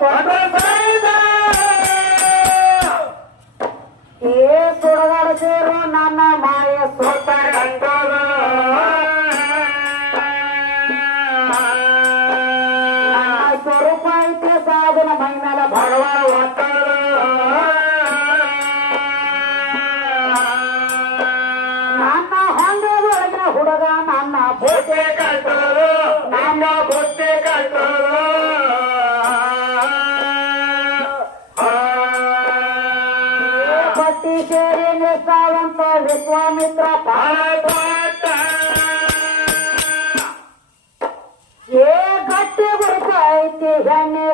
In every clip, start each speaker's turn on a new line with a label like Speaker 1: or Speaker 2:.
Speaker 1: ಕೊಟ್ಟ ಏ ಸುಡಗಾಡ ಸೇರು ನನ್ನ ಮಾಯ ಸೋತ ನನ್ನ ಸ್ವರೂಪ ಐತೆ ಸಾಧನ ಮೈ ಮೇಲೆ ಭಗವಾನ ನನ್ನ ಹೊಂದದೊಳಗಿನ ಹುಡುಗ ನನ್ನ ಬೋಟೆ ಸೇರಿ ವಿಶ್ವಾಮಿತ್ರ ವಿಶ್ವಾಮಿತ್ರ ಏ ಗಟ್ಟಿ ಬಿಡ್ತ ಐತಿ ಹೆಣ್ಣಿಗ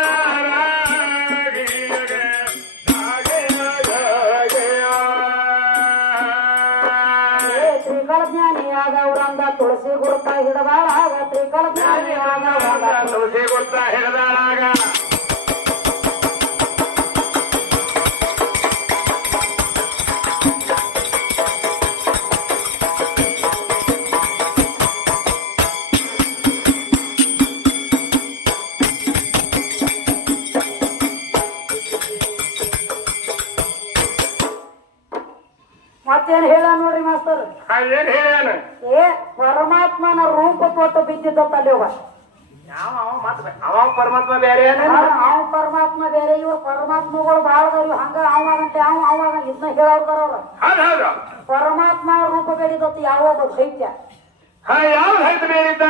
Speaker 1: ಜ್ಞಾನಿ ಆದವ್ರಂದ ತುಳಸಿ
Speaker 2: ಗೊತ್ತ ಹಿಡಿದಾಳಾಗ
Speaker 1: ಮತ್ತೇನ್ ಹೇಳ ನೋಡ್ರಿ ಮಾಸ್ತರ್?
Speaker 2: ಏನ್ ಹೇಳ್ಯಾನ?
Speaker 1: ಏ ಪರಮಾತ್ಮನ ರೂಪ ಕೊಟ್ಟು ಬಿದ್ದಿದ್ದ ಅಲ್ಲಿವ
Speaker 2: ಯಾವ ಅವ ಅವ ಪರಮಾತ್ಮ ಬೇರೆ
Speaker 1: ಅವ ಪರಮಾತ್ಮ ಬೇರೆ ಇವ ಪರಮಾತ್ಮಗಳು ಬಾಳ ಅದಾವ ಹಂಗ ಅವಾಗಂತೆ ಅವ ಅವಾಗ ಇದನ್ನ ಹೇಳೋರ್ದಾರ ಅವ್ರ. ಪರಮಾತ್ಮ ರೂಪ ಬೇಡಿದತ್ತು ಯಾವ ಒಬ್ಬ ದೈತ್ಯ?
Speaker 2: ಯಾವ ಬೇರಿದ್ದ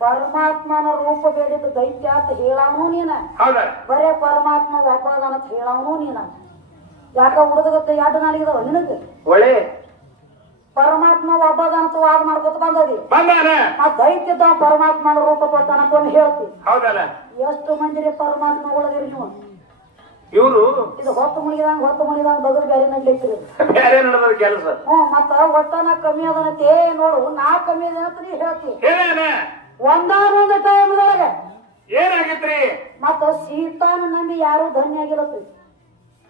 Speaker 1: ಪರಮಾತ್ಮನ ರೂಪ ಬೇಡಿದ ದೈತ್ಯ ಅಂತ ಹೇಳವನು ನೀನ? ಬರೇ ಪರಮಾತ್ಮ ವ್ಯಾಪಾರ ಅಂತ ಹೇಳವನು ನೀನ? ಯಾಕ ಹುಡುಗತ್ತೆ ಎರಡು ನಾಲಿಗಿದಾವ ನಿನಗೆ?
Speaker 2: ಒಳ್ಳೆ
Speaker 1: ಪರಮಾತ್ಮ ಒಬ್ಬದ ಅಂತ ವಾದ ಮಾಡ್ಕೊತ ಬಂದದಿ. ಆ ದೈತ್ಯದ ಪರಮಾತ್ಮನ ರೂಪ ಕೊಡ್ತಾನ ಅಂತ ಒಂದು ಹೇಳ್ತಿ.
Speaker 2: ಹೌದಲ್ಲ?
Speaker 1: ಎಷ್ಟು ಮಂದಿರಿ ಪರಮಾತ್ಮಗಳದಿರಿ ನೀವು?
Speaker 2: ಇವರು?
Speaker 1: ಇದು ಹೊತ್ತು ಮುಳಿದಂಗ ಹೊತ್ತು ಮುಳಿದಂಗ ಬಗಲ್ ಬೇರೆ ನಡ್ಲಿಕ್ಕಿರಿ
Speaker 2: ಬೇರೆ ನಡೆದ ಕೆಲಸ.
Speaker 1: ಹ್ಞೂ ಮತ್ತ ಒಟ್ಟನ ಕಮ್ಮಿ ಅದನಂತ ಏ ನೋಡು ನಾ ಕಮ್ಮಿ ಅದ ಅಂತ ನೀ ಹೇಳ್ತಿ. ಒಂದಾನೊಂದು ಟೈಮ್ದೊಳಗೆ
Speaker 2: ಏನಾಗಿತ್ರಿ?
Speaker 1: ಮತ್ತ ಸೀತಾನ ನಂಬಿ ಯಾರು ಧನ್ಯ ಆಗಿರತ್ತಿ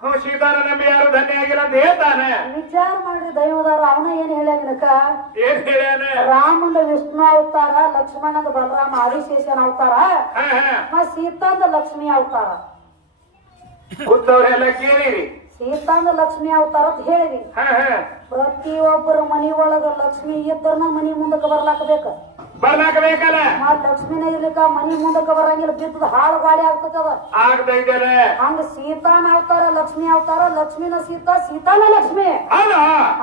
Speaker 2: ಹ್ಞೂ ಸೀತಾರ ನಂಬಿ ಯಾರು ಧನ್ಯ ಆಗಿಲ್ಲ ಅಂತ ಹೇಳ್ತಾನೆ.
Speaker 1: ವಿಚಾರ ಮಾಡಿ ದೈವದಾರ ಅವನ ಏನ್ ಹೇಳ್ಯಾಗಿನಕ
Speaker 2: ಏನ್ ಹೇಳ್ಯಾನ?
Speaker 1: ರಾಮಂದ ವಿಷ್ಣು ಅವತಾರ ಲಕ್ಷ್ಮಣಂದ ಬಲರಾಮ ಆದಿಶೇಷನ ಅವತಾರ? ಮತ್ ಸೀತಾಂದ ಲಕ್ಷ್ಮಿ ಅವತಾರ?
Speaker 2: ಕೂತವ್ರೆಲ್ಲ ಕೇಳಿರಿ.
Speaker 1: ಸೀತಾಂದ ಲಕ್ಷ್ಮಿ ಅವತಾರ ಅಂತ ಹೇಳಿರಿ. ಪ್ರತಿಯೊಬ್ಬರ ಮನಿ ಒಳಗ ಲಕ್ಷ್ಮಿ ಇದ್ದರ್ನ ಮನಿ ಮುಂದಕ್ಕೆ ಬರ್ಲಾಕ ಬೇಕ.
Speaker 2: ಬರ್ಲಾಕ ಬೇಕಲ್ಲ
Speaker 1: ಮತ್ ಲಕ್ಷ್ಮಿನ ಇರ್ಲಿಕ್ಕ ಮನಿ ಮುಂದಕ್ಕೆ ಬರಂಗಿಲ್ಲ ಬಿದ್ದದ ಹಾಳು ಗಾಳಿ ಆಗ್ತದ
Speaker 2: ಆಗ್ತೈತಲ್ಲ
Speaker 1: ಹಂಗ ಸೀತಾನ ಅವತಾರ ಲಕ್ಷ್ಮಿ ಅವತಾರ ಲಕ್ಷ್ಮೀನ ಸೀತಾ ಸೀತಾನ ಲಕ್ಷ್ಮಿ.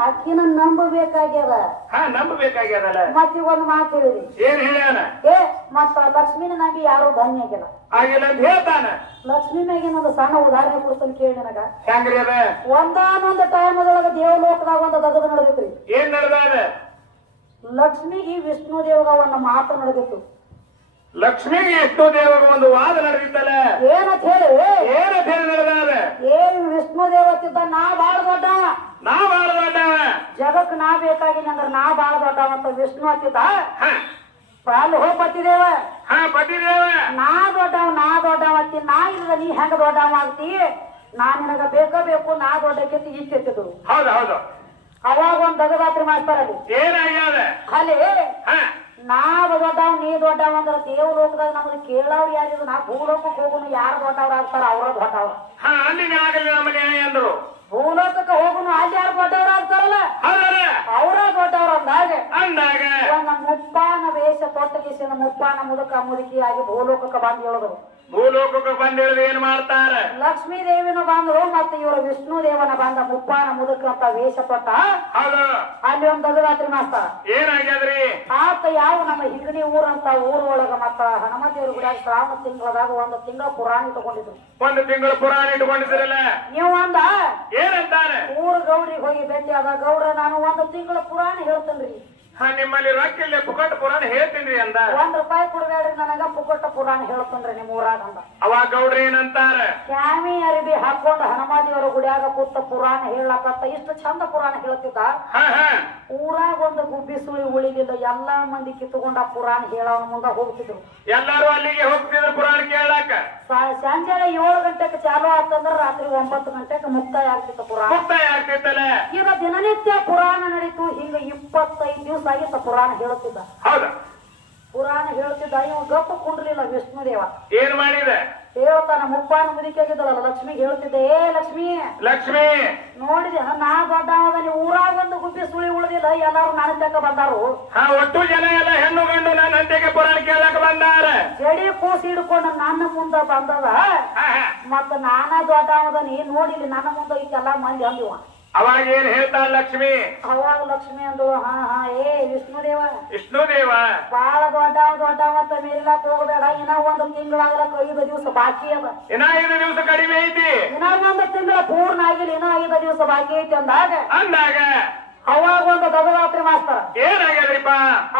Speaker 1: ಆಕಿನ ನಂಬಬೇಕಾಗ್ಯದ.
Speaker 2: ಹಾ ನಂಬಬೇಕಾಗ್ಯದಲ್ಲ.
Speaker 1: ಮತ್ ಒಂದ್ ಮಾತು ಹೇಳಿರಿ.
Speaker 2: ಏನ್ ಹೇಳ್ಯಾನ?
Speaker 1: ಏ ಮತ್ತ ಲಕ್ಷ್ಮೀನ ನಂಬಿ ಯಾರು ಧನ್ಯ ಆಗಿಲ್ಲ.
Speaker 2: ಆಗಿಲ್ಲ ಅಂತ ಹೇಳ್ತಾನ.
Speaker 1: ಲಕ್ಷ್ಮಿ ಒಂದು ಸಣ್ಣ ಉದಾಹರಣೆ ಕೊಡ್ತಾನೆ ಕೇಳಿ ನನಗ.
Speaker 2: ಹೆಂಗ್ರಿ ಅದ?
Speaker 1: ಒಂದಾನೊಂದು ಟೈಮದೊಳಗ ದೇವಲೋಕದಾಗ ಒಂದು ದಗದ ನಡೆದಿತ್ರಿ.
Speaker 2: ಏನ್ ನಡೆದಾದ
Speaker 1: ಲಕ್ಷ್ಮಿಗೆ ವಿಷ್ಣು ದೇವಗ ಒಂದು ಮಾತು ನಡೆದಿತ್ತು
Speaker 2: ಲಕ್ಷ್ಮಿಗೆ ವಿಷ್ಣು ದೇವರ ಒಂದು ವಾದ ನಡೆದಿತ್ತಲ್ಲ.
Speaker 1: ಏನಂತ ಹೇಳಿ
Speaker 2: ಏನಂತ ಹೇಳಿ ನಡೆದ
Speaker 1: ಏನ್ ವಿಷ್ಣು ದೇವತ್ತಿದ್ದ ನಾ ಬಾಳ ದೊಡ್ಡ.
Speaker 2: ನಾ ಬಾಳ ದೊಡ್ಡ.
Speaker 1: ಜಗಕ್ ನಾ ಬೇಕಾಗಿನ ಅಂದ್ರ ನಾ ಬಾಳ ದೊಡ್ಡ ಅಂತ ವಿಷ್ಣು
Speaker 2: ಅತ್ತಿದ್ದ
Speaker 1: ಪಾಲು ಹೋಗ್ ಬತ್ತಿದೇವ
Speaker 2: ಹಾ ಪತಿದೇವ
Speaker 1: ನಾ ದೊಡ್ಡವ ನಾ ದೊಡ್ಡವತ್ತಿ ನಾ ಇಲ್ಲದ ನೀ ಹೆಂಗ ದೊಡ್ಡವ ಆಗ್ತಿ? ನಾ ನಿನಗ ಬೇಕ ಬೇಕು ನಾ ದೊಡ್ಡಕ್ಕಿಂತ ಇಚ್ಛೆತ್ತಿದ್ರು
Speaker 2: ಹೌದು ಹೌದು.
Speaker 1: ಅವಾಗ ಒಂದ್ ದಗದಾತ್ರಿ ಮಾಡ್ತಾರ ಅಲ್ಲಿ.
Speaker 2: ಏನಾಗ್ಯದ?
Speaker 1: ಅಲ್ಲಿ
Speaker 2: ಹಾ.
Speaker 1: ನಾವ್ ದೊಡ್ಡವ್ ನೀ ದೊಡ್ಡವ ಅಂದ್ರ ದೇವ್ ಲೋಕದಾಗ ನಮ್ದು ಕೇಳವ್ರು ಯಾರಿದ್ರು ನಾ ಭೂಲೋಕಕ್ಕೆ ಹೋಗುನು ಯಾರು ದೊಡ್ಡವ್ರ ಆಗ್ತಾರ ಅವ್ರ ದೊಡ್ಡವ್ರ.
Speaker 2: ಅಂದ್ರು.
Speaker 1: ಭೂಲೋಕಕ್ಕೆ ಹೋಗುನು ಅಲ್ಲಿ ಯಾರು ದೊಡ್ಡವ್ರ ಆಗ್ತಾರಲ್ಲ? ಅವ್ರ ದೊಡ್ಡವ್ರ ಅಂದಾಗ.
Speaker 2: ಅಂದಾಗ.
Speaker 1: ಮುಪ್ಪಾನ ವೇಷ ತೊಟ್ಟಗಿಸಿದ ಮುಪ್ಪಾನ ಮುದುಕ ಮುದುಕಿಯಾಗಿ ಭೂಲೋಕಕ್ಕೆ ಬಂದ್ ಹೇಳಿದ್ರು.
Speaker 2: ಭೂಲೋಕಕ್ಕೆ ಬಂದಿಳಿದು ಏನ್ ಮಾಡ್ತಾರ?
Speaker 1: ಲಕ್ಷ್ಮೀ ದೇವಿನ ಬಂದ್ರು ಮತ್ತೆ ಇವರು ವಿಷ್ಣು ದೇವನ ಬಂದ ಮುಪ್ಪಾನ ಮುದುಕ ಅಂತ ವೇಷ ಕೊಟ್ಟ
Speaker 2: ಹೌದು.
Speaker 1: ಅಲ್ಲಿ ಒಂದು ದಗರಾತ್ರಿ ಮಾಡ್ತಾರ
Speaker 2: ಏನಾಗ್ಯದ್ರಿ?
Speaker 1: ಆತ ಯಾವ ನಮ್ಮ ಹಿಗಡಿ ಊರಂತ ಊರ ಒಳಗ ಮತ್ತ ಹನುಮದೇವ್ರ ಗುಡಿಯಾಗ ಶ್ರಾವಣ ತಿಂಗಳದಾಗ ಒಂದು ತಿಂಗಳ ಪುರಾಣ ಇಟ್ಕೊಂಡಿದ್ರು
Speaker 2: ಒಂದು ತಿಂಗಳ ಪುರಾಣ ಇಟ್ಕೊಂಡಿದ್ರಲ್ಲ
Speaker 1: ನೀವು ಅಂದ?
Speaker 2: ಏನಂತಾರೆ?
Speaker 1: ಊರ ಗೌಡ್ರಿಗೆ ಹೋಗಿ ಭೇಟಿ ಆದ ಗೌಡ ನಾನು ಒಂದು ತಿಂಗಳ ಪುರಾಣ ಹೇಳ್ತೇನ್ರಿ.
Speaker 2: ಹಾ ನಿಮ್ಮಲ್ಲಿ ರೊಕ್ಕಿಲ್ಲ ಪುಕಟ ಪುರಾಣ ಹೇಳ್ತೀನಿ ಅಂದ.
Speaker 1: ಒಂದ್ ರೂಪಾಯಿ ಕೊಡ್ಬೇಡ್ರಿ ನನಗ ಪುಕಟ ಪುರಾಣ ಹೇಳ್ತಂದ್ರೆ ನಿಮ್ ಊರಾಗ ಅಂದ.
Speaker 2: ಅವಾಗ ಗೌಡ್ರ ಏನಂತಾರ?
Speaker 1: ಕ್ಯಾಮಿ ಅರಿಬಿ ಹಾಕೊಂಡ್ ಹನುಮಾದೇವರ ಗುಡಿಯಾಗ ಕೂತ ಪುರಾಣ ಹೇಳಕತ್ತ ಇಷ್ಟು ಚಂದ ಪುರಾಣ ಹೇಳ್ತಿದ್ದ. ಊರಾಗ ಒಂದು ಗುಬ್ಬಿ ಸುಳಿ ಉಳಿಲಿಲ್ಲ ಎಲ್ಲಾ ಮಂದಿ ಕಿತ್ಕೊಂಡ ಪುರಾಣ ಹೇಳ ಮುಂದ ಹೋಗ್ತಿದ್ರು.
Speaker 2: ಎಲ್ಲಾರು ಅಲ್ಲಿಗೆ ಹೋಗ್ತಿದ್ರು ಪುರಾಣ ಕೇಳಾಕ.
Speaker 1: ಸಂಜೆ ಏಳು ಗಂಟೆಗೆ ಚಾಲು ಆತಂದ್ರ ರಾತ್ರಿ ಒಂಬತ್ತು ಗಂಟೆಗೆ ಮುಕ್ತಾಯ ಆಗ್ತಿತ್ತು ಪುರಾಣ.
Speaker 2: ಮುಕ್ತಾಯ ಆಗ್ತಿತ್ತಲ್ಲ?
Speaker 1: ಈಗ ದಿನನಿತ್ಯ ಪುರಾಣ ನಡೀತು ಹಿಂಗ ಇಪ್ಪತ್ತೈದು ದಿವಸ ಆಗಿತ್ತ ಪುರಾಣ ಹೇಳುತ್ತಿದ್ದ.
Speaker 2: ಹೌದಾ?
Speaker 1: ಪುರಾಣ ಹೇಳ್ತಿದ್ದ ಇವ ಗಪ್ಪ ಕುಂಡ್ಲಿಲ್ಲ ವಿಷ್ಣುದೇವ.
Speaker 2: ಏನ್ ಮಾಡಿದೆ?
Speaker 1: ಹೇಳ್ತಾನ ಮುಪ್ಪಾನ ಮುದಿಕಾಗಿದ್ದಳಲ್ಲ ಲಕ್ಷ್ಮಿಗೆ ಹೇಳ್ತಿದ್ದೆ ಏ ಲಕ್ಷ್ಮಿ!
Speaker 2: ಲಕ್ಷ್ಮಿ!
Speaker 1: ನೋಡಿದೆ ನಾ ದೊಡ್ಡವದ ನೀವು ಊರಾಗ ಒಂದು ಗುಬ್ಬಿ ಸುಳಿ ಉಳಿದಿಲ್ಲ ಎಲ್ಲಾರು ನನ್ನ ತಕ್ಕ ಬಂದಾರು.
Speaker 2: ಒಟ್ಟು ಜನ ಎಲ್ಲ ಹೆಣ್ಣು ಗಂಡು ನನ್ನ ಪುರಾಣ ಕೇಳಕ್ ಬಂದಾರ.
Speaker 1: ಜಡಿ ಕೂಸಿ ಹಿಡ್ಕೊಂಡು ನನ್ನ ಮುಂದ ಬಂದದ. ಮತ್ತ ನಾನಾ ದೊಡ್ಡವದ ನೀ ನೋಡಿಲಿ ನನ್ನ ಮುಂದ ಇಟ್ಟೆಲ್ಲ ಮಂದಿ ಅಂದಿವ.
Speaker 2: ಅವಾಗ ಏನ್ ಹೇಳ್ತಾಳ ಲಕ್ಷ್ಮಿ?
Speaker 1: ಅವಾಗ ಲಕ್ಷ್ಮಿ ಅಂದು ಹಾ ಹಾ ಏ ವಿಷ್ಣುದೇವ.
Speaker 2: ವಿಷ್ಣು ದೇವ
Speaker 1: ಬಾಳ ದೊಡ್ಡ ದೊಡ್ಡ ಅಂತ ಮೇಲಿಲಾಕ್ ಹೋಗಬೇಡ ಇನ್ನ ಒಂದು ತಿಂಗಳಾಗಲ ಐದು ದಿವಸ ಬಾಕಿ ಅದ.
Speaker 2: ಇನ್ನ ಐದು ದಿವಸ ಕಡಿಮೆ ಐತಿ.
Speaker 1: ಇನ್ನ ಒಂದು ತಿಂಗಳ ಪೂರ್ಣ ಆಗಿಲ್ಲ ಇನ್ನ ಐದು ದಿವಸ ಬಾಕಿ ಐತಿ ಅಂದಾಗ
Speaker 2: ಅಂದಾಗ
Speaker 1: ಅವಾಗ ಒಂದು ದಗರಾತ್ರಿ ಮಾಸ್ತರ.
Speaker 2: ಏನಾಗ್ಯದ್ರಿಪ್ಪ?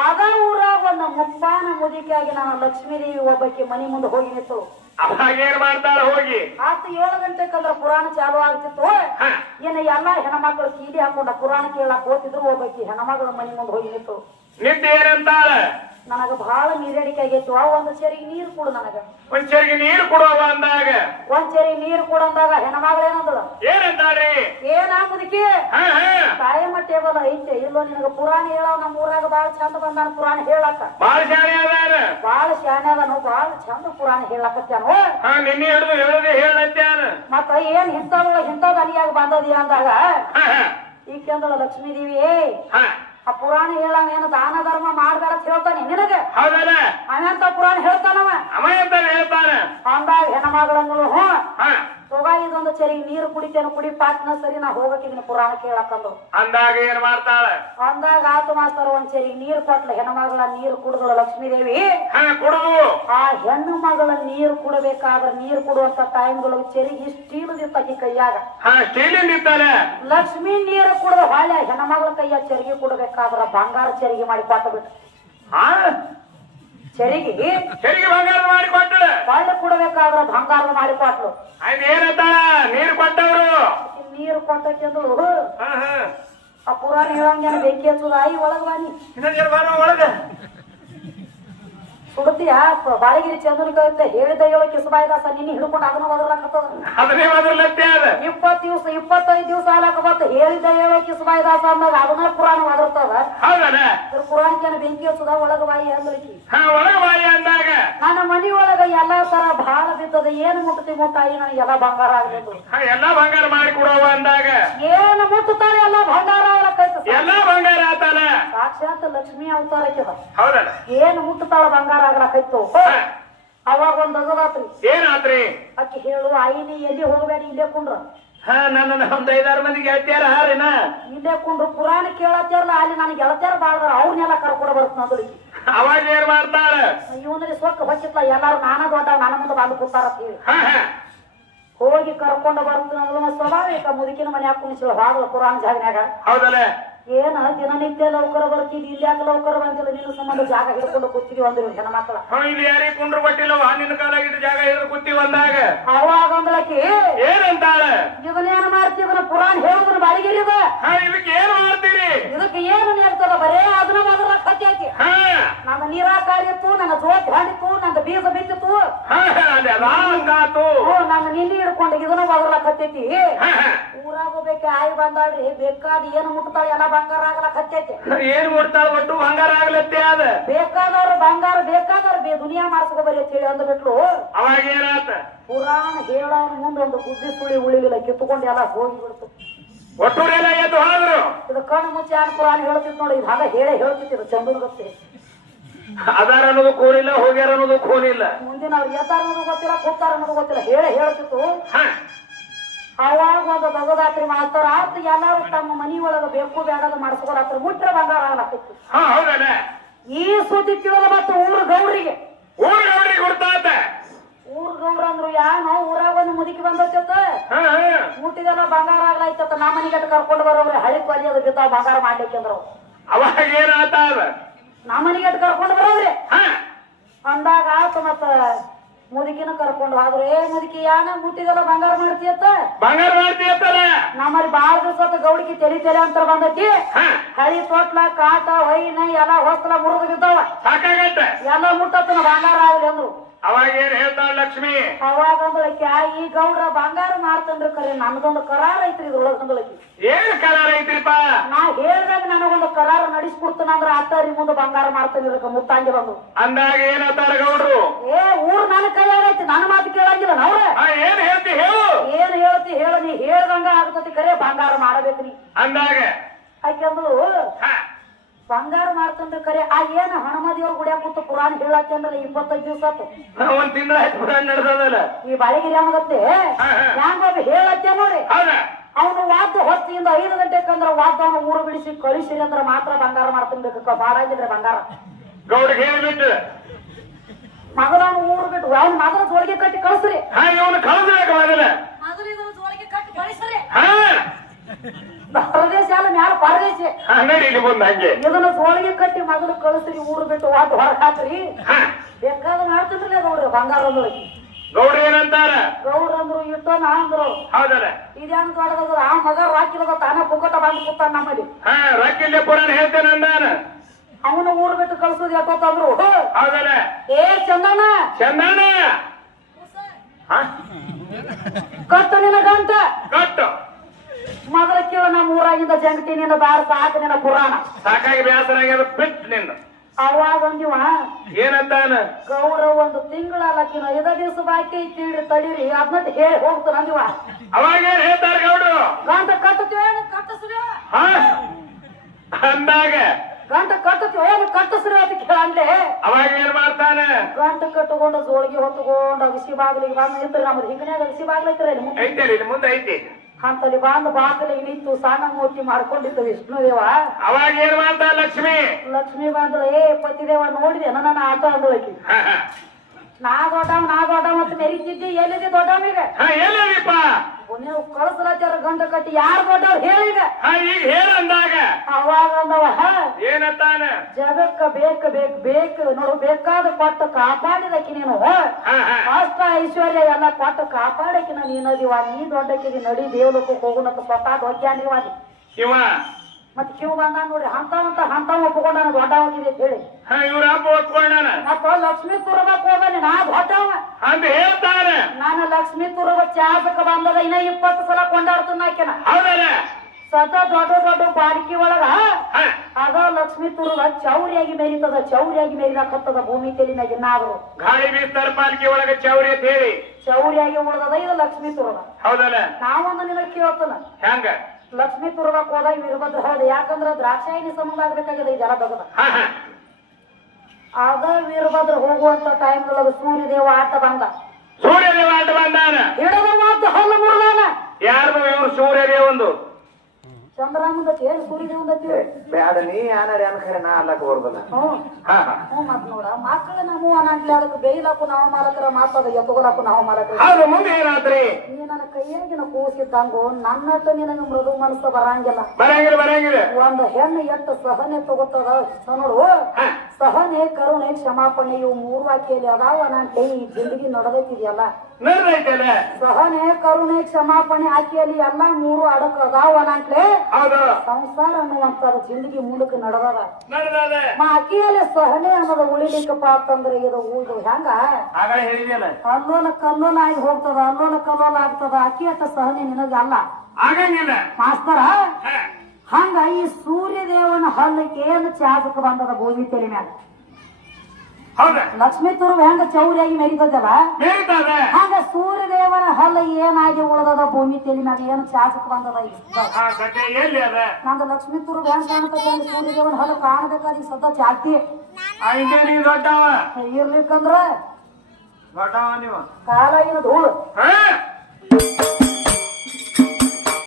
Speaker 1: ಅದ ಊರಾಗ ಒಂದು ಮುಪ್ಪಾನ ಮುದುಕಿಯಾಗಿ ನಾನು ಲಕ್ಷ್ಮೀದೇವಿ ಒಬ್ಬಕ್ಕೆ ಮನಿ ಮುಂದೆ ಹೋಗಿ ನಿಂತು
Speaker 2: ಅವಾಗ ಏನ್ ಮಾಡ್ತಾರ ಹೋಗಿ?
Speaker 1: ಆತ ಏಳು ಗಂಟೆಕಂದ್ರ ಪುರಾಣ ಚಾಲು ಆಗ್ತಿತ್ತು.
Speaker 2: ಏನ
Speaker 1: ಇನ್ನು ಎಲ್ಲಾ ಹೆಣ್ಮಕ್ಳು ಕೀಲಿ ಹಾಕೊಂಡ ಪುರಾಣ ಕೇಳಕ್ ಹೋಗ್ತಿದ್ರು ಒಬ್ಬಕ್ಕೆ ಹೆಣ್ಮಗಳು ಮನಿ ಮುಂದೆ ಹೋಗಿ ನಿಂತು
Speaker 2: ನಿಂತು ಏನಂತಾಳ
Speaker 1: ನನಗ ಬಹಳ ನೀರಡಿಕೆ ಆಗೈತಿ. ಆ ಒಂದು ಸರಿ ನೀರು ಕೊಡು ನನಗ.
Speaker 2: ಒಂಚರಿಗೆ ನೀರು ಕೊಡುವ ಅಂದಾಗ.
Speaker 1: ಒಂದ್ ಸರಿ ನೀರು ಕೊಡಂದಾಗ ಹೆಣ್ಮಗಳು ಏನಂದಳು
Speaker 2: ಏನಂತಾಳ್ರಿ
Speaker 1: ಏನ ಮುದುಕಿ ಕಾಯಮ ಟೇಬಲ್ ಐತೆ. ಇಲ್ಲೋ ನಿನಗ ಪುರಾಣ ಹೇಳೋ ನಮ್ಮ ಊರಾಗ ಬಾಳ ಚಂದ ಬಂದಾನ ಪುರಾಣ ಹೇಳಕ್ಕ.
Speaker 2: ಬಾಳ ಶಾಣೆ ಅದಾನ
Speaker 1: ಬಾಳ ಶಾಣೆ ಅದನು. ಬಾಳ ಚಂದ ಪುರಾಣ
Speaker 2: ಹೇಳಕತ್ತಾನು ನಿನ್ನೆ ಹಿಡಿದು ಹೇಳದೆ ಹೇಳತ್ತಾನ
Speaker 1: ಮತ್ತ ಏನ್ ಇಂಥದ ಇಂಥದ್ ಅಲಿಯಾಗ ಬಂದದಿ ಅಂದಾಗ? ಈಕೆಂದಳ ಲಕ್ಷ್ಮೀ ದೇವಿ ಆ ಪುರಾಣ ಏನು ದಾನ ಧರ್ಮ ಮಾಡ್ಬೇಡ ಅಂತ ಹೇಳ್ತಾನೆ ನಿನಗ
Speaker 2: ಹೌದಲ್ಲ?
Speaker 1: ಅನಂತ ಪುರಾಣ ಹೇಳ್ತಾನವ
Speaker 2: ಅವ ಹೇಳ್ತಾನ.
Speaker 1: ಅಂದಾಗ ಹ್ಞೂ
Speaker 2: ಹಾ.
Speaker 1: ಇದೊಂದು ಚರಿ ನೀರು ಕುಡಿತೇನೆ ಕುಡಿ ಪಾತ್ನ ಸರಿ ನಾ ಹೋಗಕ್ಕಿದ್ದೀನಿ ಪುರಾಣ ಕೇಳಕ್ಕಂದು.
Speaker 2: ಅಂದಾಗ ಏನ್ ಮಾಡ್ತಾಳ?
Speaker 1: ಅಂದಾಗ ಆತು ಮಾಸ್ತಾರ ಒಂದ್ ಚರಿ ನೀರು ಕೊಟ್ಲ. ಹೆಣ್ಮಗಳ ನೀರು ಕುಡಿದಳು ಲಕ್ಷ್ಮೀದೇವಿ.
Speaker 2: ಹಾ ಕೊಡುದು.
Speaker 1: ಆ ಹೆಣ್ಣು ಮಗಳ ನೀರು ಕುಡಬೇಕಾದ್ರೆ ನೀರು ಕುಡುವಂತ ಟೈಮ್ಗಳು ಚೆರಿಗೆ ಇಷ್ಟೀಲದಿತ್ತ ಆಕಿ ಕೈಯಾಗ.
Speaker 2: ಹಾ
Speaker 1: ಲಕ್ಷ್ಮೀ ನೀರು ಕುಡಿದ ಹೊಳ್ಳೆ ಹೆಣ್ಮಗಳ ಕೈಯ ಚೆರಿಗೆ ಕೊಡಬೇಕಾದ್ರ ಬಂಗಾರ ಚೆರಿಗೆ ಮಾಡಿ ಕೊಟ್ಟು ಬಿಟ್ಟು
Speaker 2: ಹಾ.
Speaker 1: ಚೆರಿಗೆ
Speaker 2: ಹೆರಿಗೆ ಬಂಗಾರ ಮಾಡಿ ಕೊಟ್ಟಳು.
Speaker 1: ಹೊಳ್ಳೆ ಕೊಡಬೇಕಾದ್ರ ಬಂಗಾರ ಮಾಡಿ ಕೊಟ್ಲು.
Speaker 2: ಆಯ್ತು ಏನಂತಾಳ ನೀರು ಕೊಟ್ಟವ್ರು.
Speaker 1: ನೀರು
Speaker 2: ಹಾ
Speaker 1: ಆ ಪುರಾಣ ಹೇಳಂಗೇನ ಬೆಂಕಿ ಹಚ್ಚುದ ಆಯಿ ಒಳಗ್ ಬಾನಿ
Speaker 2: ಇನ್ನೊಂದ್ ಬಾರೋ ಒಳಗ.
Speaker 1: ಸುಡ್ತೀಯ ಬಾಳಗಿರಿ ಚಂದ್ರನಿಗೆ ಹೇಳಿದ ಹೇಳೋ ಕಿಸಬಾಯಿದಾಸ ನಿನ್ನ ಹಿಡ್ಕೊಂಡು ಅದನ್ನ ಒದರ್ಲಾಕತ್ತದ
Speaker 2: ಅದನ್ನೇ ದಿವಸ ಅದ.
Speaker 1: ಇಪ್ಪತ್ ದಿವ್ಸ ಇಪ್ಪತ್ತೈದು ದಿವಸ ಆಲಕ ಬತ್ತ ಹೇಳಿದ ಹೇಳೋ ಕಿಸಬಾಯ್ದಾಸ ಅಂದಾಗ ಅದನ್ನ ಪುರಾಣ ಒದರ್ತದ ಪುರಾಣಕ್ಕೆ ಬೆಂಕಿ ಹಚ್ಚದ ಒಳಗ ಬಾಯಿ ಅಂದ್ಲಿಕ್ಕಿ ನನ್ನ ಮನಿ ಒಳಗ ಎಲ್ಲಾ ತರ ಭಾಳ ಬಿದ್ದದ ಏನ್ ಮುಟ್ಟತಿ ಮುಟ್ಟಾಯಿ ನನಗೆ ಬಂಗಾರ
Speaker 2: ಆಗ್ಬೇಕು ಎಲ್ಲಾ ಬಂಗಾರ ಮಾಡಿ ಕೊಡುವ ಅಂದಾಗ.
Speaker 1: ಏನ್ ಮುಟ್ಟುತ್ತಾಳೆ ಎಲ್ಲ ಬಂಗಾರ ಆಗ್ಲಕ್ಕೈತ
Speaker 2: ಎಲ್ಲಾ ಬಂಗಾರ ಆತಾನ
Speaker 1: ಸಾಕ್ಷಾತ್ ಲಕ್ಷ್ಮಿ ಅವತಾರ ಆಕಿದ
Speaker 2: ಹೌದಲ್ಲ?
Speaker 1: ಏನ್ ಮುಟ್ಟುತ್ತಾಳ ಬಂಗಾರ ಆಗ್ಲಕ್ಕೈತು
Speaker 2: ಹಾ.
Speaker 1: ಅವಾಗ ಒಂದ್ ಅಗದಾತ್ರಿ
Speaker 2: ಏನಾತ್ರಿ?
Speaker 1: ಅಕ್ಕಿ ಹೇಳು ಐನಿ ಎಲ್ಲಿ ಹೋಗಬೇಡಿ ಇಲ್ಲೇ ಕುಂಡ್ರ.
Speaker 2: ಹಾ ನನ್ನ ಒಂದ್ ಐದಾರು ಮಂದಿಗೆ ಗೆಳತಿಯಾರ ಹಾರಿನ
Speaker 1: ಇಲ್ಲೇ ಕುಂಡ್ರು ಪುರಾಣ ಕೇಳತ್ತಾರಲ್ಲ ಅಲ್ಲಿ ನಾನು ಗೆಳತಿಯಾರ ಬಾಳ್ದಾರ ಅವ್ರನ್ನೆಲ್ಲ ಕರ್ಕೊಂಡು ಬರ್ತಾನ ಅದ್ರಿಗೆ
Speaker 2: ಅವಾಗ ಏನ್ ಮಾಡ್ತಾಳ?
Speaker 1: ಇವನಲ್ಲಿ ಸೊಕ್ಕ ಹೊಚ್ಚಿತ್ಲ ಎಲ್ಲಾರು ನಾನ ದೊಡ್ಡ ನನ್ನ ಮುಂದೆ ಬಂದು ಕೂತಾರ ಅಂತ ಹೇಳಿ. ಹೋಗಿ ಕರ್ಕೊಂಡು ಬರ್ತೀನಿ ಸ್ವಾಭಾವಿಕ ಮುದುಕಿನ ಮನೆ ಹಾಕೊಂಡಿಸಿಳ ಹಾಗಲ ಪುರಾಣ ಜಾಗನ್ಯಾಗ.
Speaker 2: ಹೌದಲ್ಲ
Speaker 1: ಏನ ದಿನನಿತ್ಯ ಲೌಕರ ಬರ್ತಿದ್ವಿ ಇಲ್ಲಿ ಯಾಕೆ ಲೌಕರ ಬಂದಿಲ್ಲ? ನಿನ್ನ ಸಂಬಂಧ ಜಾಗ ಹಿಡ್ಕೊಂಡು ಕೂತಿದ್ವಿ ಅಂದ್ರು ಹೆಣ್ಮಕ್ಳ.
Speaker 2: ಇಲ್ಲಿ ಯಾರಿಗೆ ಕುಂಡ್ರು ಕೊಟ್ಟಿಲ್ಲವ ನಿನ್ನ ಕಾಲಾಗಿಟ್ಟು ಜಾಗ ಹಿಡಿದು ಕೂತಿ ಬಂದಾಗ.
Speaker 1: ಅವಾಗ ಅಂದ್ಲಕಿ
Speaker 2: ಏನಂತಾಳ?
Speaker 1: ಇದನ್ನೇನ ಮಾಡ್ತಿದ್ರ ಪುರಾಣ ಹೇಳಿದ್ರು ಬಾಳಿಗಿರಿದ
Speaker 2: ಹಾ ಇದಕ್ಕೆ ಏನ್ ಮಾಡ್ತೀರಿ?
Speaker 1: ಇದಕ್ಕೆ ಏನು ನೇರ್ತದ ಬರೇ ಅದನ್ನ ಮೊದಲ ಕತ್ತೈತಿ
Speaker 2: ಹಾ.
Speaker 1: ನನ್ನ ನೀರಾಕಾರಿ ಇತ್ತು ನನ್ನ ಜೋತ್ ಹಾಡಿತ್ತು ಬೀಜ ಬಿತ್ತಿತ್ತು
Speaker 2: ಹಾ
Speaker 1: ನಿಲ್ಲಿ ಹಿಡ್ಕೊಂಡು ಇದನ್ನ
Speaker 2: ಹಾ
Speaker 1: ಊರಾಗ ಹೋಗ್ಬೇಕು ಆಯಿ ಬಂದಾಳ್ರಿ ಬೇಕಾದ ಏನು ಮುಟ್ತಾಳೆ ಎಲ್ಲ ಬಂಗಾರ ಆಗ್ಲಕತ್ತೈತಿ
Speaker 2: ಏನ್ ಮುಟ್ತಾಳ ಒಟ್ಟು ಬಂಗಾರ ಆಗ್ಲತ್ತೆ ಅದ.
Speaker 1: ಬೇಕಾದವ್ರು ಬಂಗಾರ ಬೇಕಾದವ್ರು ಬೇ ದುನಿಯಾ ಮಾಡಿಸ್ಕೋಬರಿ ಅಂತ ಹೇಳಿ ಅಂದ್ಬಿಟ್ಲು.
Speaker 2: ಅವಾಗ ಏನಾತ?
Speaker 1: ಪುರಾಣ ಹೇಳೋನ್ ಮುಂದೆ ಒಂದು ಬುದ್ಧಿ ಸುಳಿ ಉಳಿಲಿಲ್ಲ ಕಿತ್ತುಕೊಂಡು ಎಲ್ಲ ಹೋಗಿಬಿಡ್ತು.
Speaker 2: ಒಟ್ಟೂರೆಲ್ಲ ಎದ್ದು ಹೋದ್ರು?
Speaker 1: ಇದು ಕಣ್ಣು ಮುಚ್ಚಿ ಯಾರು ಪುರಾಣ ಹೇಳ್ತಿತ್ತು ನೋಡಿ ಇದು ಹಾಗ ಹೇಳೇ ಹೇಳ್ತಿತ್ತು ಇದು ಚಂದನ್ ಗೊತ್ತೇ.
Speaker 2: ಅದಾರ ಅನ್ನೋದು ಕೋನಿಲ್ಲ ಹೋಗ್ಯಾರ ಅನ್ನೋದು ಕೋನಿಲ್ಲ.
Speaker 1: ಮುಂದಿನ ಅವ್ರು ಎದ್ದಾರ ಅನ್ನೋದು ಗೊತ್ತಿಲ್ಲ ಕೂತಾರ ಅನ್ನೋದು ಗೊತ್ತಿಲ್ಲ. ಹೇಳಿ ಹೇಳ್ತಿತ್ತು. ಅವಾಗ ಒಂದು ಭಗದಾತ್ರಿ ಮಾಡ್ತಾರ ಆತ ಎಲ್ಲಾರು ತಮ್ಮ ಮನಿ ಒಳಗ ಬೇಕು ಬೇಡದ ಮಾಡಿಸ್ಕೊಳತ್ರ ಮುಟ್ರ ಬಂಗಾರ ಆಗ್ಲಾಕೈತಿ
Speaker 2: ಹಾ
Speaker 1: ಈ ಸುದ್ದಿ ತಿಳಿದ ಮತ್ತೆ ಊರ ಗೌರಿಗೆ.
Speaker 2: ಊರ್ ಗೌರಿ ಕೊಡ್ತಾತ
Speaker 1: ಊರ್ ಗೌರ ಅಂದ್ರು ಯಾನೋ ಊರಾಗ ಒಂದು ಮುದುಕಿ ಬಂದತ್ತ ಮುಟ್ಟಿದೆಲ್ಲ ಬಂಗಾರ ಆಗ್ಲಾಯ್ತತ್ತ ನಾ ಮನೆಗೆ ಕರ್ಕೊಂಡು ಬರೋವ್ರೆ ಹಳಿ ಕೊಲಿ ಅದು ಬಿದ್ದಾವ ಬಂಗಾರ ಮಾಡ್ಲಿಕ್ಕೆ ಅಂದ್ರು.
Speaker 2: ಅವಾಗ ಏನಾತ
Speaker 1: ನಮ್ಮ ಮನೆಗೆ ಕರ್ಕೊಂಡು
Speaker 2: ಬರೋದ್ರಿ?
Speaker 1: ಅಂದಾಗ ಆತು ಮತ್ತ ಮುದುಕಿನ ಕರ್ಕೊಂಡು ಆದ್ರು ಏ ಮುದುಕಿ ಯಾನ ಮುಟ್ಟಿದಲ್ಲ ಬಂಗಾರ ಮಾಡ್ತೀಯತ್ತ
Speaker 2: ಬಂಗಾರ ಮಾಡ್ತೀಯತ್ತಲ್ಲ
Speaker 1: ನಮ್ಮಲ್ಲಿ ಬಾಳ ದಿವಸ ಗೌಡಿಗೆ ತೆಲಿ ತೆಲೆ ಅಂತ ಬಂದೈತಿ. ಹಳಿ ತೊಟ್ಲ ಕಾಟ ಹೊಯ್ನ ಎಲ್ಲ ಹೊಸ್ತಲ ಮುರಿದು ಬಿದ್ದಾವ. ಎಲ್ಲ ಮುಟ್ಟತ್ತನ ಬಂಗಾರ ಆಗ್ಲಿ ಅಂದ್ರು.
Speaker 2: ಅವಾಗ ಏನ್ ಹೇಳ್ತಾಳ ಲಕ್ಷ್ಮಿ?
Speaker 1: ಅವಾಗ ಈ ಗೌಡ್ರ ಬಂಗಾರ ಮಾಡ್ತಂದ್ರ ಕರೆ ನನಗೊಂದು ಕರಾರ ಐತ್ರಿ ಇದ್ರೊಳಗ
Speaker 2: ಏನ್ ಕರಾರ ಐತ್ರಿಪ್ಪ?
Speaker 1: ನಾ ಹೇಳ್ದಾಗ ನನಗೊಂದು ಕರಾರ ನಡೆಸ್ಕೊಡ್ತಾನ ಅಂದ್ರ ಅತ್ತರಿ ಮುಂದೆ ಬಂಗಾರ ಮಾಡ್ತಾನೆ ಇರಕ ಮುತ್ತಾಂಗಿ ಬಂದು.
Speaker 2: ಅಂದಾಗ ಏನತ್ತಾರ ಗೌಡ್ರು?
Speaker 1: ಏ ಊರ್ ನನ್ನ ಕೈಯಾಗೈತಿ ನನ್ನ ಮಾತು ಕೇಳಂಗಿಲ್ಲ ನಾವ್ರ.
Speaker 2: ಹಾ ಏನ್ ಹೇಳ್ತಿ ಹೇಳು?
Speaker 1: ಏನ್ ಹೇಳ್ತಿ ಹೇಳ ನೀ ಹೇಳ್ದಂಗ ಆಗ್ತತಿ ಕರೆ ಬಂಗಾರ ಮಾಡಬೇಕ್ರಿ.
Speaker 2: ಅಂದಾಗ? ಹಾ.
Speaker 1: ಬಂಗಾರ ಮಾಡ್ತಂದ್ರೆ ಕರೆ ಆ ಏನ ಹಣಮದಿಯವ್ರ ಗುಡಿಯಾಗ ಕೂತು ಪುರಾಣ ಹೇಳಕ್ಕೆ ಅಂದ್ರೆ ಇಪ್ಪತ್ತೈದು ದಿವಸ ಆತು
Speaker 2: ಒಂದ್ ತಿಂಗಳ ಆಯ್ತು ಪುರಾಣ ನಡೆದದಲ್ಲ.
Speaker 1: ಈ ಬಾಳಿಗಿರಿ ಅವನಗತ್ತೆ. ಹ್ಯಾಂಗ ಹೇಳತ್ತೆ ನೋಡ್ರಿ
Speaker 2: ಹೌದ?
Speaker 1: ಅವನು ವಾದ್ಯ ಹೊತ್ತಿಯಿಂದ ಐದು ಗಂಟೆಗೆ ಅಂದ್ರೆ ವಾದ್ಯ ಅವನು ಊರು ಬಿಡಿಸಿ ಕಳಿಸಿರಿ ಅಂದ್ರೆ ಮಾತ್ರ ಬಂಗಾರ ಮಾಡ್ತಿರ್ಬೇಕು ಬಾಳಾಗಿದ್ರೆ ಬಂಗಾರ.
Speaker 2: ಗೌಡ್ರಿಗೆ ಹೇಳಿಬಿಟ್ಟು
Speaker 1: ಮಗನ ಅವನು ಊರು ಬಿಟ್ಟು ಅವ್ನ ಮಗನ ಜೋಳಿಗೆ ಕಟ್ಟಿ ಕಳಿಸ್ರಿ.
Speaker 2: ಹಾ ಇವನು ಕಳ್ಸ್ಬೇಕು ಮೊದಲ
Speaker 1: ಜೋಳಿಗೆ ಕಟ್ಟಿ ಕಳಿಸ್ರಿ.
Speaker 2: ಹಾ.
Speaker 1: ಪರದೇಶ ಅಲ್ಲ ಮ್ಯಾಲ ಪರದೇಶ.
Speaker 2: ಹಾ ಇಲ್ಲಿ ಮುಂದೆ ಹಂಗೆ.
Speaker 1: ಇದನ್ನ ಸೋಳಿಗೆ ಕಟ್ಟಿ ಮಗಳು ಕಳಿಸ್ರಿ ಊರು ಬಿಟ್ಟು ವಾದ್ಯ ಹೊರಗೆ ಹಾಕ್ರಿ. ಬೇಕಾದ ಮಾಡ್ತಿರ್ಲಿ ನೋಡ್ರಿ ಬಂಗಾರ ಅಂದ್ರಿ
Speaker 2: ಗೌಡ್ರು ಏನಂತಾರ?
Speaker 1: ಗೌಡ್ರ ಅಂದ್ರು ಇಟ್ಟ ನಾ ಅಂದ್ರು.
Speaker 2: ಹೌದಲ್ಲ.
Speaker 1: ಇದೇನ್ ದೊಡ್ಡದ? ಆ ಮಗ ರಾಕಿರದ ತಾನ ಪುಕ್ಕಟ ಬಂದು ಕೂತಾನ ನಮ್ಮಲ್ಲಿ.
Speaker 2: ಹಾ ರಕ್ಕಿಲ್ಲೆ ಪುರಾಣ ಹೇಳ್ತೇನೆ ಅಂದಾನ.
Speaker 1: ಅವನು ಊರು ಬಿಟ್ಟು ಕಳ್ಸೋದು ಯಾಕೋತಂದ್ರು
Speaker 2: ಹೌದಲ್ಲ.
Speaker 1: ಏ ಚಂದನ
Speaker 2: ಚಂದನ ಹಾ.
Speaker 1: ಕಟ್ಟು ನಿನಗಂತ.
Speaker 2: ಕಟ್ಟು.
Speaker 1: ಮೊದಲ ಕೇಳ ನಮ್ಮ ಊರಾಗಿಂದ ಜಂಗಟಿ ನಿನ್ನ ಬಾರ ಸಾಕು ನಿನ್ನ ಪುರಾಣ.
Speaker 2: ಸಾಕಾಗಿ ಬೇಸರಾಗ್ಯದ ಬಿಟ್ ನಿನ್ನ
Speaker 1: ಅವಾಗ ಅಂದಿವ
Speaker 2: ಏನಂತಾನ?
Speaker 1: ಗೌರವ ಒಂದು ತಿಂಗಳ ಕಿನ ಐದ ದಿವಸ ಬಾಕಿ ತಿಳಿ ತಡೀರಿ ಅದನ್ನ ಹೇಳಿ ಹೋಗ್ತಾನ ಅಂದಿವ.
Speaker 2: ಅವಾಗ ಏನ್ ಹೇಳ್ತಾರ ಗೌಡ್ರು?
Speaker 1: ಗಂಟ ಕಟ್ಟತಿವ ಕಟ್ಟಿಸ್ರಿ?
Speaker 2: ಹಾ? ಅಂದಾಗ.
Speaker 1: ಗಂಟ ಕಟ್ಟತಿವ ಏನು ಕಟ್ಟಿಸ್ರಿ ಅಂತ ಕೇಳಂದೆ
Speaker 2: ಅವಾಗ ಏನ್ ಮಾಡ್ತಾನೆ?
Speaker 1: ಗಂಟ ಕಟ್ಟುಕೊಂಡು ಜೋಳಿಗೆ ಹೊತ್ತುಕೊಂಡು ಅಗಸಿ ಬಾಗಿಲಿಗೆ ಬಂದು ನಿಂತ್ರಿ ನಮ್ದು ಹಿಂಗನೇ ಅಗಸಿ ಮುಂದೆ?
Speaker 2: ಐತೆ ಮುಂದೆ ಐತಿ.
Speaker 1: ಅಂತಲ್ಲಿ ಬಂದು ಬಾಗಿಲಿಗೆ ನಿಂತು ಸಣ್ಣ ಮೂರ್ತಿ ಮಾಡ್ಕೊಂಡಿತ್ತು ವಿಷ್ಣುದೇವ
Speaker 2: ಅವಾಗ ಏನ್ ಲಕ್ಷ್ಮಿ?
Speaker 1: ಲಕ್ಷ್ಮಿ ಬಂದಳು ಏ ಪತಿದೇವ ನೋಡಿದೆ ನನ್ನ ಆಟ ಅಂದಳಕಿ ನಾ ದೊಡ್ಡವ ನಾ ದೊಡ್ಡವ ಅಂತ ಮೆರಿತಿದ್ದೆ ಎಲ್ಲಿದೆ
Speaker 2: ದೊಡ್ಡ ಎಲ್ಲರಿಪ್ಪ
Speaker 1: ನೀವು ಕಳ್ಸಲಾಚಾರ ಗಂಡ ಕಟ್ಟಿ ಯಾರು ದೊಡ್ಡವ್ರು ಹೇಳೀಗ
Speaker 2: ಈಗ. ಹೇಳಂದಾಗ
Speaker 1: ಅವಾಗ ಅಂದವ ಹ,
Speaker 2: ಏನಂತಾನ?
Speaker 1: ಜಗಕ್ಕ ಬೇಕ ಬೇಕ ಬೇಕು ನೋಡು ಬೇಕಾದ ಕೊಟ್ಟು ಕಾಪಾಡಿದಕ್ಕೆ ನೀನು ಅಷ್ಟ ಐಶ್ವರ್ಯ ಎಲ್ಲ ಕೊಟ್ಟು ನಾನು ನೀನದಿವ ನೀ ದೊಡ್ಡಕ್ಕಿದಿ ನಡಿ ದೇವಲೋಕಕ್ಕೆ ಹೋಗುಣಂತ ಕೊಟ್ಟಾಗ ಹೊಕ್ಯಾನಿವಾದಿ
Speaker 2: ಇವ
Speaker 1: ಮತ್ ಕಿವ್ ಬಂದ ನೋಡ್ರಿ ಅಂತ ಹಂತವ ದೊಡ್ಡ ದೊಡ್ಡವಾಗಿದೆ ಅಂತ ಹೇಳಿ.
Speaker 2: ಇವ್ರ ಹಬ್ಬ ಒಪ್ಕೊಂಡಾನ
Speaker 1: ಮತ್ತ ಲಕ್ಷ್ಮೀ ತುರ್ಬಕ್ ನಾ ದೊಡ್ಡವ
Speaker 2: ಅಂತ ಹೇಳ್ತಾರೆ
Speaker 1: ನಾನು ಲಕ್ಷ್ಮೀ ತುರ್ಬ ಚಾಸಕ ಬಂದದ ಇನ್ನ ಇಪ್ಪತ್ತು ಸಲ ಕೊಂಡಾಡ್ತಾನ ಆಕೆನ.
Speaker 2: ಹೌದಲ್ಲ
Speaker 1: ಸತ ದೊಡ್ಡ ದೊಡ್ಡ ಬಾಡಿಕೆ ಒಳಗ ಅದ ಲಕ್ಷ್ಮೀ ಚೌರಿಯಾಗಿ ಮೇರಿತದ ಚೌರಿಯಾಗಿ ಮೇರಿದಾಕತ್ತದ ಭೂಮಿ ತೆಲಿನಾಗ ಇನ್ನಾದ್ರು.
Speaker 2: ಗಾಳಿ ಬೀಸ್ತಾರ ಪಾಲಿಕೆ ಒಳಗ ಚೌರಿ ಅಂತ ಹೇಳಿ.
Speaker 1: ಚೌರಿಯಾಗಿ ಉಳ್ದದ ಇದು ಲಕ್ಷ್ಮೀ ತುರ್ಬ
Speaker 2: ಹೌದಲ್ಲ
Speaker 1: ನಾವೊಂದು ನಿನಗೆ ಕೇಳ್ತಾನ.
Speaker 2: ಹೆಂಗ?
Speaker 1: ಲಕ್ಷ್ಮೀ ತುರ್ಬಕ್ ಹೋದಾಗ ವೀರಭದ್ರ ಹೌದು ಯಾಕಂದ್ರ ದ್ರಾಕ್ಷಾಯಿನಿ ಸಂಬಂಧ ಆಗ್ಬೇಕಾಗಿದೆ ಈ ಜಲ
Speaker 2: ಹಾ
Speaker 1: ಅದ ವೀರಭದ್ರ ಹೋಗುವಂತ ಟೈಮ್ ಒಳಗ ಸೂರ್ಯದೇವ ಆಟ ಬಂದ.
Speaker 2: ಸೂರ್ಯದೇವ ಆಟ ಬಂದಾನ?
Speaker 1: ಹಿಡದ ಮಾತು ಹಲ್ಲು ಮುರಿದಾನ.
Speaker 2: ಯಾರು ಇವ್ರು ಸೂರ್ಯದೇ ಒಂದು
Speaker 1: ಚಂದ್ರಮಂದ ಏನ್ ಸೂರ್ಯದೇವಂದ
Speaker 2: ಬ್ಯಾಡ ನೀ ಯಾನಾರ ಅನ್ಕರೆ ನಾ ಅಲ್ಲಕ್ ಬರ್ದಲ್ಲ
Speaker 1: ಹ್ಞೂ. ಮತ್ ನೋಡ ಮಕ್ಕಳ ಅನಾಟ್ಲಿ ಅದಕ್ಕೆ ಬೇಯ್ಲಾಕು ನಾವು ಮಾಲಕರ ಮಾತದ ಎತ್ತುಗೋಲಾಕು ನಾವು ಮಾಲಕರ
Speaker 2: ಹೌದು ಮುಂದೆ
Speaker 1: ನೀ ನನ್ನ ಕೈಯಾಗಿನ ಕೂಸಿದ್ದಂಗು ನಿನಗೆ ಮೃದು ಮನಸ್ಸು ಬರಂಗಿಲ್ಲ.
Speaker 2: ಬರಂಗಿಲ್ಲ ಬರಂಗಿಲ್ಲ.
Speaker 1: ಒಂದು ಹೆಣ್ಣು ಎಷ್ಟು ಸಹನೆ ತಗೋತದ ನೋಡು. ಸಹನೆ ಕರುಣೆ ಕ್ಷಮಾಪಣೆ ಇವು ಮೂರು ವಾಕ್ಯಲ್ಲಿ ಅದಾವ. ನಾನ್ ಈ ಜಿಂದಗಿ ನಡೆದೈತಿದೆಯಲ್ಲ? ಸಹನೆ ಕರುಣೆ ಕ್ಷಮಾಪಣೆ ಆಕೆಯಲ್ಲಿ ಎಲ್ಲಾ ಮೂರು ಅಡಕ ಅದಾವ ನಾಂಟ್ಲೆ ಸಂಸಾರ ಅನ್ನುವಂಥದ್ದು ಜಿಂದಗಿ ಮುಂದಕ್ಕೆ ನಡೆದದ. ಆಕೆಯಲ್ಲಿ ಸಹನೆ ಅನ್ನೋದು ಉಳಿಲಿಕ್ಕಪ್ಪ ಅಂತಂದ್ರೆ ಇದು ಉಳಿದು ಹೆಂಗ? ಅಲ್ಲೋಲ ಕಲ್ಲೋಲ ಆಗಿ ಹೋಗ್ತದ ಅಲ್ಲೋಲ ಕಲ್ಲೋಲ ಆಗ್ತದ. ಆಕೆ ಅಂತ ಸಹನೆ ನಿನಗಲ್ಲ.
Speaker 2: ಆಗಂಗಿಲ್ಲ
Speaker 1: ಮಾಸ್ತರ? ಏನು ಚಾಸಕ ಬಂದದ ಭೂಮಿ ತಲೆ
Speaker 2: ಹೌದ?
Speaker 1: ಲಕ್ಷ್ಮೀ ತುರ್ವ ಹೆಂಗ ಚೌರಿಯಾಗಿ ಮೆರಿತದಲ್ಲ ಹಂಗ ಸೂರ್ಯದೇವರ ಹಲ್ಲ ಏನಾಗಿ ಉಳದದ ಭೂಮಿ ತೆಲಿ ಮ್ಯಾಲ ಏನು ಚಾಸಕ ಬಂದದ ನಂದು ಲಕ್ಷ್ಮೀ ತುರ್ವ ಹೆಂಗ್ ಕಾಣ್ತದ ಸೂರ್ಯದೇವನ ಸೂರ್ಯ ದೇವನ ಹಲ್ಲ ಕಾಣಬೇಕಾದ್ರೆ ಸದ್ದ
Speaker 2: ದೊಡ್ಡವ.
Speaker 1: ಇರ್ಲಿಕ್ಕಂದ್ರ ಕಾಲ ಧೂಳು